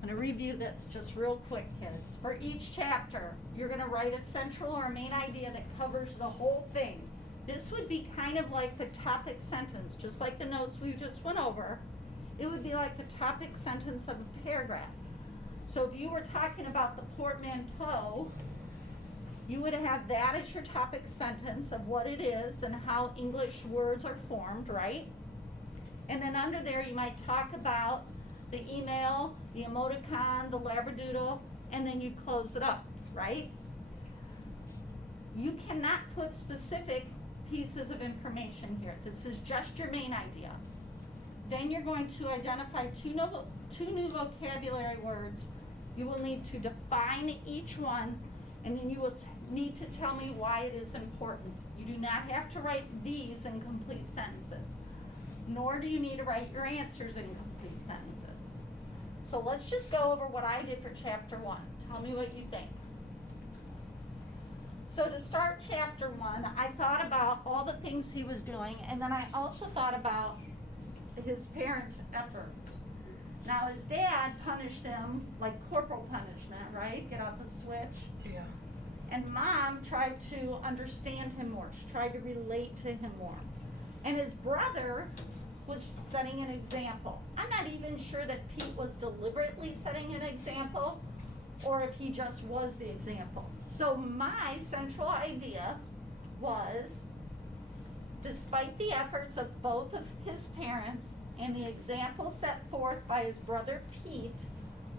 I'm going to review this just real quick, kids. For each chapter, you're going to write a central or main idea that covers the whole thing. This would be kind of like the topic sentence, just like the notes we just went over. It would be like the topic sentence of a paragraph. So if you were talking about the portmanteau, you would have that as your topic sentence of what it is and how English words are formed, right? And then under there, you might talk about the email, the emoticon, the labradoodle, and then you close it up, right? You cannot put specific pieces of information here. This is just your main idea. Then you're going to identify two new vocabulary words. You will need to define each one, and then you will need to tell me why it is important. You do not have to write these in complete sentences, nor do you need to write your answers in complete sentences. So let's just go over what I did for chapter 1. Tell me what you think. So to start chapter 1, I thought about all the things he was doing, and then I also thought about his parents' efforts. Now his dad punished him like corporal punishment, right? Get out the switch. Yeah. And mom tried to understand him more. She tried to relate to him more. And his brother was setting an example. I'm not even sure that Pete was deliberately setting an example or if he just was the example. So my central idea was, despite the efforts of both of his parents and the example set forth by his brother Pete,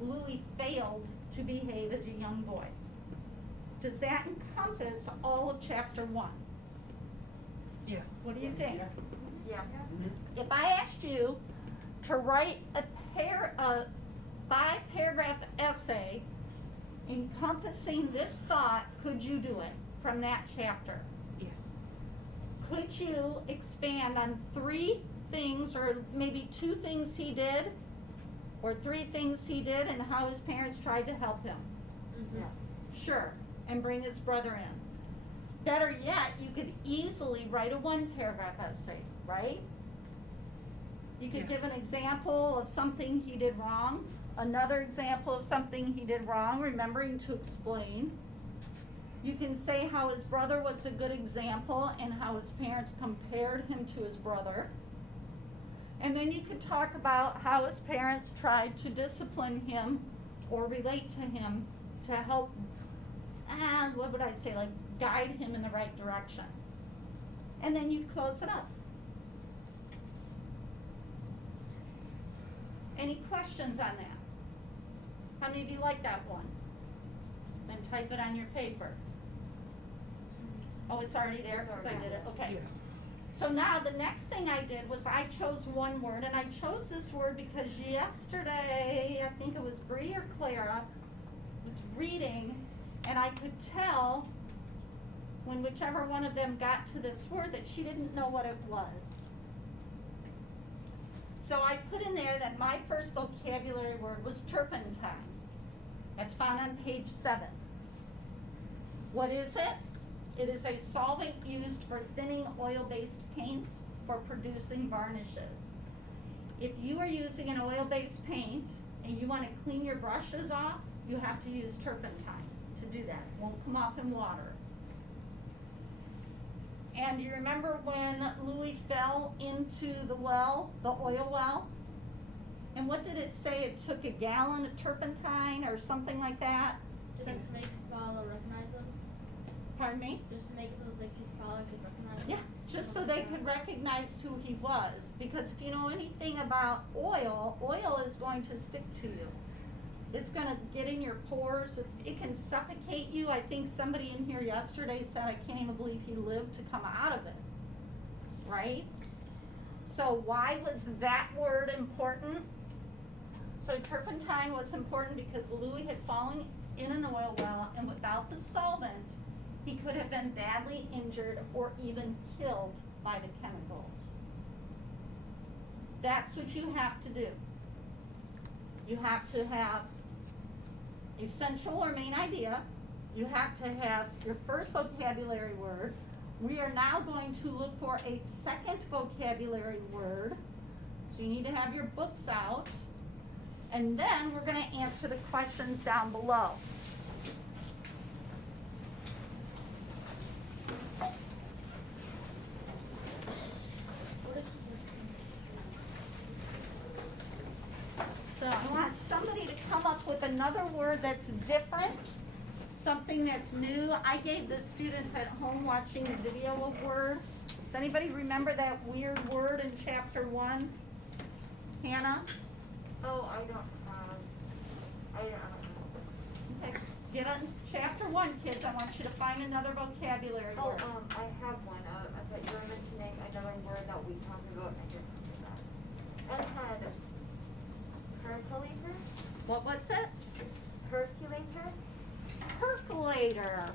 Louis failed to behave as a young boy. Does that encompass all of chapter 1? Yeah. What do you think? Yeah. If I asked you to write a 5-paragraph essay encompassing this thought, could you do it from that chapter? Yeah. Could you expand on 3 things or maybe 2 things he did or 3 things he did and how his parents tried to help him? Yeah. Sure, and bring his brother in. Better yet, you could easily write a 1-paragraph essay, right? You could give an example of something he did wrong, another example of something he did wrong, remembering to explain. You can say how his brother was a good example and how his parents compared him to his brother. And then you could talk about how his parents tried to discipline him or relate to him to help, what would I say, like guide him in the right direction. And then you close it up. Any questions on that? How many of you like that one? Then type it on your paper. Oh, it's already there because I did it, okay. Yeah. So now the next thing I did was I chose one word, and I chose this word because yesterday, I think it was Bree or Clara, was reading, and I could tell when whichever one of them got to this word that she didn't know what it was. So I put in there that my first vocabulary word was turpentine. That's found on page 7. What is it? It is a solvent used for thinning oil-based paints for producing varnishes. If you are using an oil-based paint and you want to clean your brushes off, you have to use turpentine to do that. It won't come off in water. And you remember when Louis fell into the well, the oil well? And what did it say? It took a gallon of turpentine or something like that? Just to make Paula recognize them. Pardon me? Just to make it so that his Paula could recognize them. Yeah, just so they could recognize who he was. Because if you know anything about oil, oil is going to stick to you. It's going to get in your pores. It can suffocate you. I think somebody in here yesterday said, I can't even believe he lived to come out of it. Right? So why was that word important? So turpentine was important because Louis had fallen in an oil well, and without the solvent, he could have been badly injured or even killed by the chemicals. That's what you have to do. You have to have a central or main idea. You have to have your first vocabulary word. We are now going to look for a second vocabulary word. So you need to have your books out. And then we're gonna answer the questions down below. So I want somebody to come up with another word that's different, something that's new. I gave the students at home watching the video a word. Does anybody remember that weird word in chapter 1? Hannah? Oh, I don't know. Okay. Get on chapter 1, kids. I want you to find another vocabulary Oh, word. I have one. I thought you were mentioning another word that we talked about. I didn't remember that. I had percolator. What was it? Percolator. Percolator.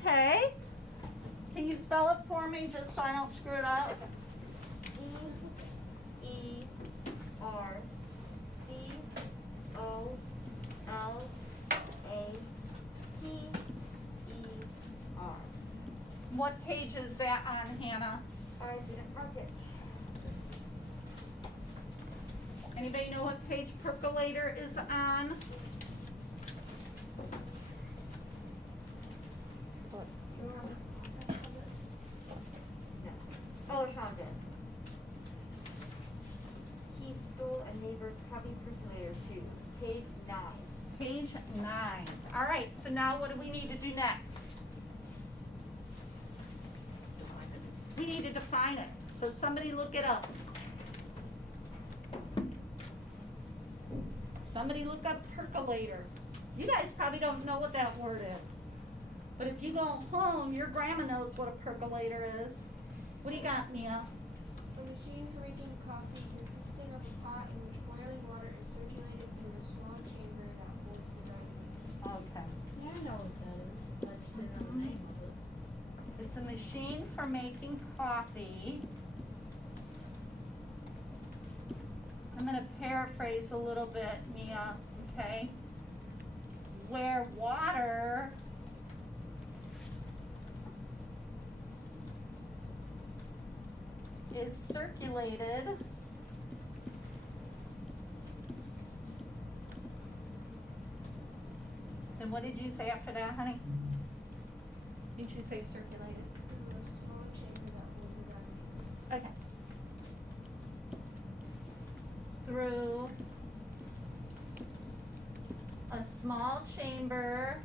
Okay. Can you spell it for me just so I don't screw it up? Percolater. What page is that on, Hannah? I didn't mark it. Anybody know what page percolator is on? Oh, I found it. He stole a neighbor's coffee percolator too. Page 9. Page 9. All right, so now what do we need to do next? We need to define it. So somebody look it up. Somebody look up percolator. You guys probably don't know what that word is. But if you go home, your grandma knows what a percolator is. What do you got, Mia? A machine for making coffee consisting of a pot in which boiling water is circulated through a small chamber that holds the dry ingredients. Okay. Yeah, I know what that is. I just didn't know the name of it. It's a machine for making coffee. I'm gonna paraphrase a little bit, Mia, okay? Where water is circulated and what did you say after that, honey? Did you say circulated? Through a small chamber that holds the dry ingredients. Okay. Through a small chamber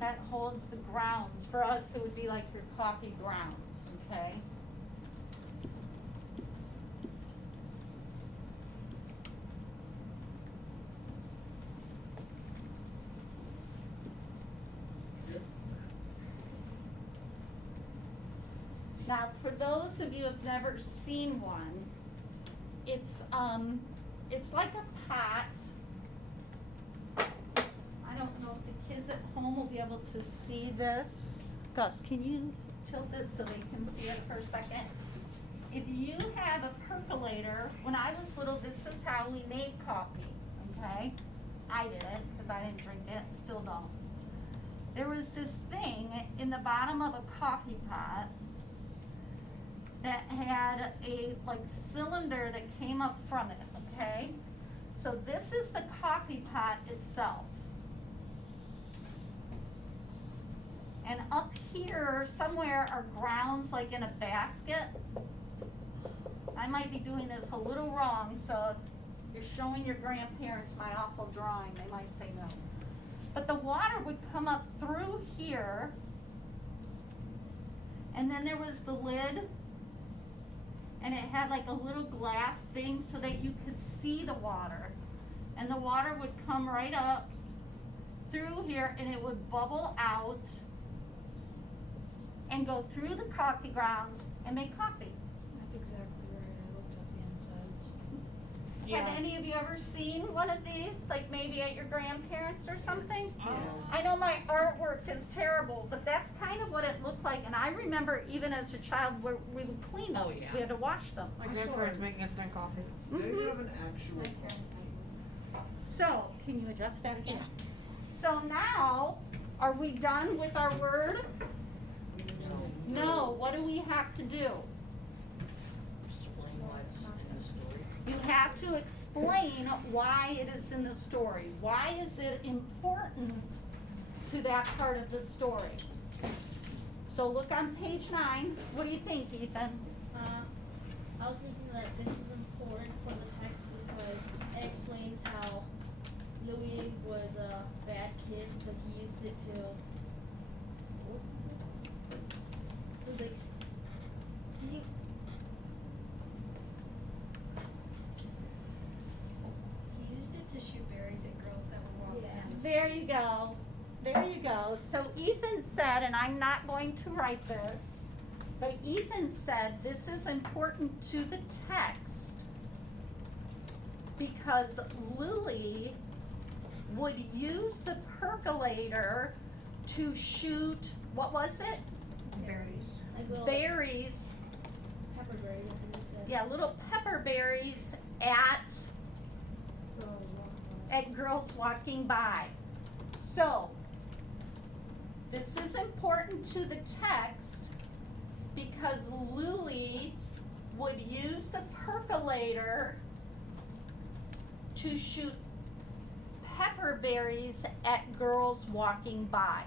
that holds the grounds. For us, it would be like your coffee grounds, okay? Now, for those of you who have never seen one, it's like a pot. I don't know if the kids at home will be able to see this. Gus, can you tilt this so they can see it for a second? If you have a percolator, when I was little, this is how we made coffee, okay? I didn't, because I didn't drink it, still don't. There was this thing in the bottom of a coffee pot that had a like cylinder that came up from it, okay? So this is the coffee pot itself. And up here somewhere are grounds like in a basket. I might be doing this a little wrong, so if you're showing your grandparents my awful drawing, they might say no. But the water would come up through here, and then there was the lid, and it had like a little glass thing so that you could see the water. And the water would come right up through here, and it would bubble out and go through the coffee grounds and make coffee. That's exactly right. I looked at the insides. Have any of you ever seen one of these, like maybe at your grandparents or something? Yeah. I know my artwork is terrible, but that's kind of what it looked like. And I remember even as a child, we would clean them. Oh, yeah. We had to wash them. My grandparents making us drink coffee. They Mhm. have an actual. So, can you adjust that again? Yeah. So now, Are we done with our word? No, what do we have to do? Explain why it's in the story. You have to explain why it is in the story. Why is it important to that part of the story? So look on page 9. What do you think, Ethan? I was thinking that this is important for the text because it explains how Louis was a bad kid because he used it to. What was it? It was like. He, He used it to shoot berries at girls that were walking down the There you go. There you go. So Ethan said, and I'm not going to write this, but Ethan said this is important to the text because Louis would use the percolator to shoot, what was it? berries. like little Berries, pepper berries, I think it said. yeah, little pepper berries at girls walking by. So, this is important to the text because Louis would use the percolator to shoot pepper berries at girls walking by.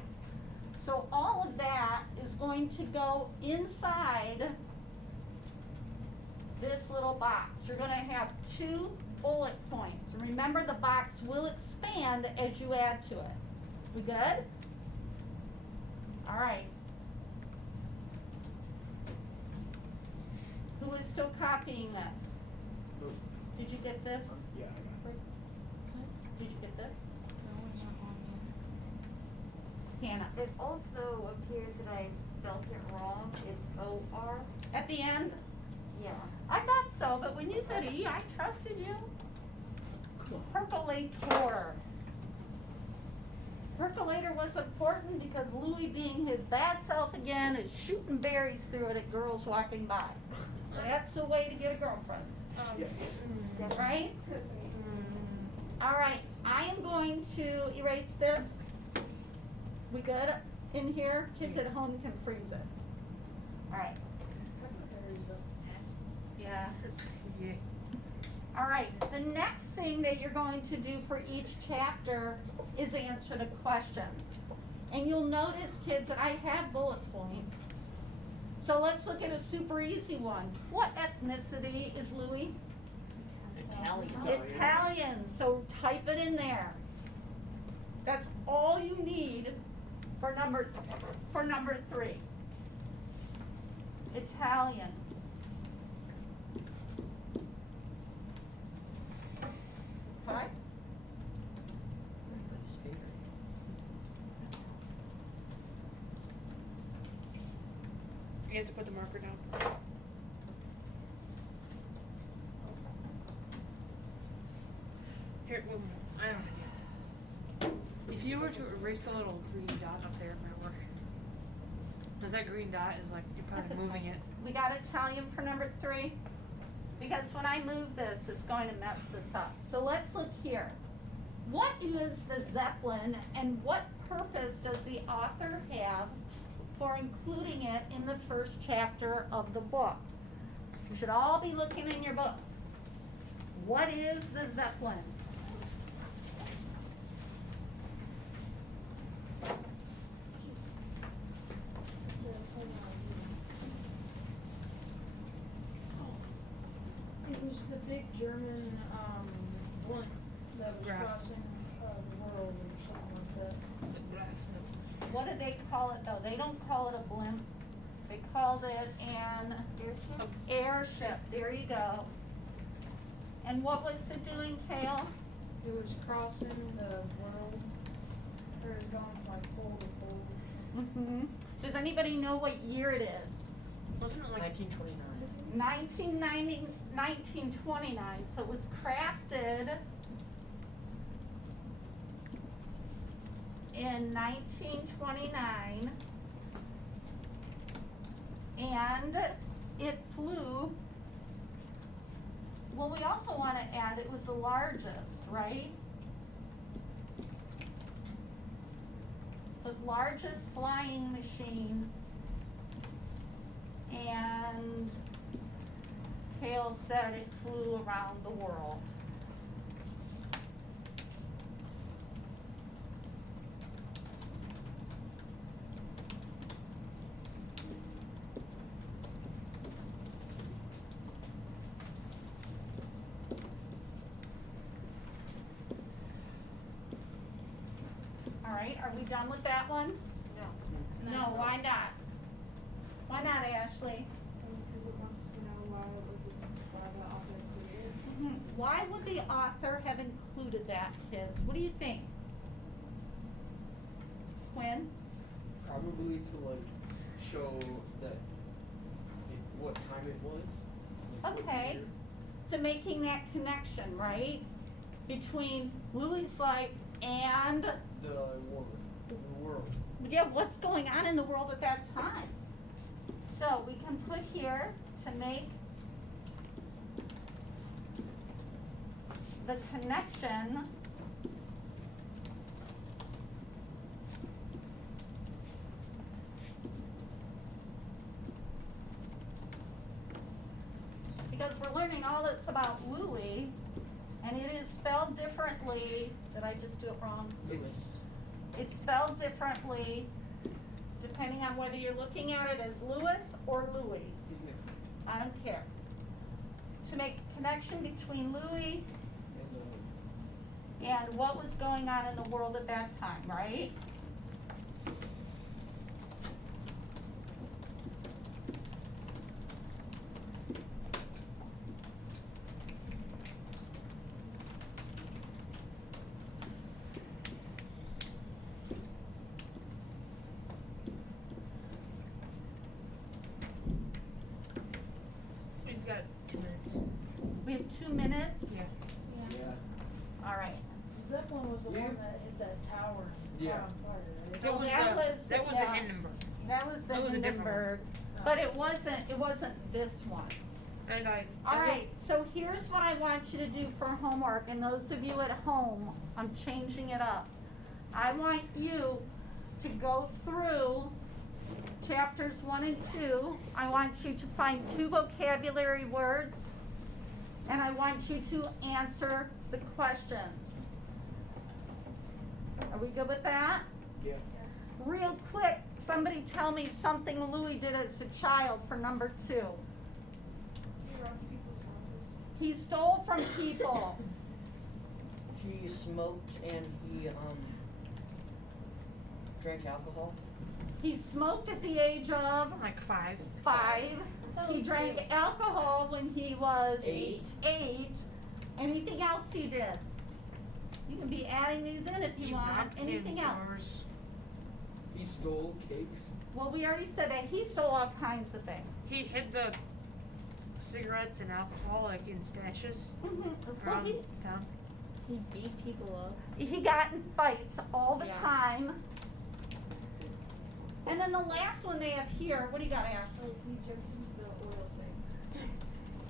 So all of that is going to go inside this little box. You're gonna have 2 bullet points. Remember, the box will expand as you add to it. We good? All right. Who is still copying this? Did you get this? Yeah, I got it. Did you get this? No, it's not on Hannah. It also appears that I spelled it wrong. It's O-R. At the end? Yeah. I thought so, but when you said E, I trusted you. Percolator. Percolator was important because Louis, being his bad self again, is shooting berries through it at girls walking by. That's the way to get a girlfriend, Yes. right? All right, I am going to erase this. We good in here? Kids at home can freeze it. All right. Yeah. Yeah. All right, the next thing that you're going to do for each chapter is answer the questions. And you'll notice, kids, that I have bullet points. So let's look at a super easy one. What ethnicity is Louis? Italian. Italian, so type it in there. That's all you need for number 3. Italian. Okay? Everybody's favorite. You have to put the marker down. Here, well, I have an idea. If you were to erase the little green dot up there, it might work. Cause that green dot is like, you're That's probably moving it. We got Italian for number 3? Because when I move this, it's going to mess this up. So let's look here. What is the Zeppelin and what purpose does the author have for including it in the first chapter of the book? You should all be looking in your book. What is the Zeppelin? It was the big German, blimp that was Graph. crossing, the world or something like that. What do they call it though? They don't call it a blimp. They called it an Airship? airship. There you go. And what was it doing, Kale? It was crossing the world, or it was going from like pole to pole. Mm-hmm. Does anybody know what year it is? Wasn't it like 1929. 1929, so it was crafted in 1929, and it flew, well, we also want to add it was the largest, right? The the largest flying machine. And Hale said it flew around the world. All right, are we done with that one? No. No, why not? Why not, Ashley? Because it wants to know why the author included it. Why would the author have included that, kids? What do you think? Quinn? Probably to like show that what time it was. like, what Okay. year. To making that connection, right? Between Louis' life and, The world. yeah, what's going on in the world at that time. So we can put here to make the connection because we're learning all this about Louis, and it is spelled differently. Did I just do it wrong? It's spelled differently depending on whether you're looking at it as Louis or Louis. His name. I don't care. To make a connection between Louis and what was going on in the world at that time, right? We've got 2 minutes. We have 2 minutes? Yeah. Yeah. All right. Zeppelin was the Yeah. one that hit that tower and Yeah. caught on fire, right? That Well, was that the, was that was yeah. the Hindenburg. That was the That was a different one. Hindenburg, but it wasn't this one. And All right, so here's what I want you to do for homework, and those of you at home, I'm changing it up. I want you to go through chapters 1 and 2. I want you to find 2 vocabulary words, and I want you to answer the questions. Are we good with that? Yeah. Real quick, somebody tell me something Louis did as a child for number 2. He robbed people's houses. He stole from people. He smoked and he drank alcohol. He smoked at the age of like 5. 5. That He was drank 2. alcohol when he was 8. 8. Anything else he did? You can be adding these in if you He want. robbed Anything candy else? stores. He stole cakes. Well, we already said that he stole all kinds of things. He hid the cigarettes and alcohol like in stashes Well, around town. He beat people up. he got in fights all the Yeah. time. And then the last one they have here, what do you got, Ash? Oh, he jumped into the oil thing.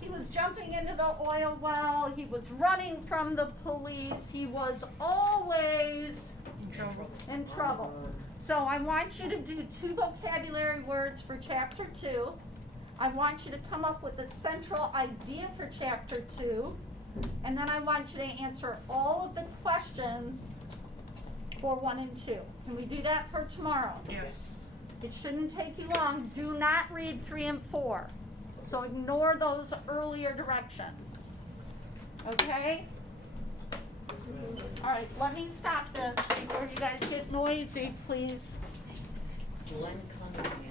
He was jumping into the oil well. He was running from the police. He was always In trouble. in trouble. So I want you to do 2 vocabulary words for chapter 2. I want you to come up with a central idea for chapter 2. And then I want you to answer all of the questions for 1 and 2. Can we do that for tomorrow? Yes. It shouldn't take you long. Do not read 3 and 4. So ignore those earlier directions. Okay? All right, let me stop this before you guys get noisy, please. Glenn Cunningham.